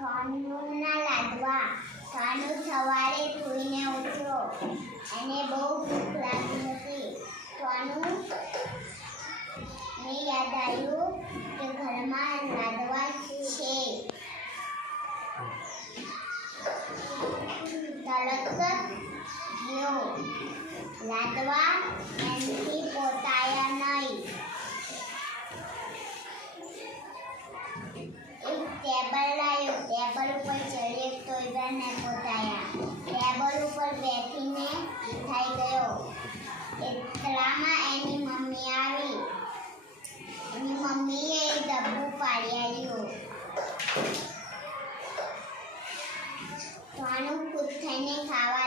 સોનુના લાડવા. સોનુ સવારે ધોઈને ઉઠ્યો એને બહુ ભૂખ લાગી હતી. સોનુ ને યાદ આવ્યું કે ઘરમાં લાડવા છે. તરત ગયો. લાડવા એનથી પોતાયા નહીં. એક ટેબલ લાવ્યો ટેબલ ઉપર ચડી તો ઇબ્રાને પોતાયા ટેબલ ઉપર બેસીને થઈ ગયો. એટલામાં એની મમ્મી આવી. એની મમ્મીએ ડબ્બુ પાડી આવ્યો ભાનુ ખુદ થઈને ખાવા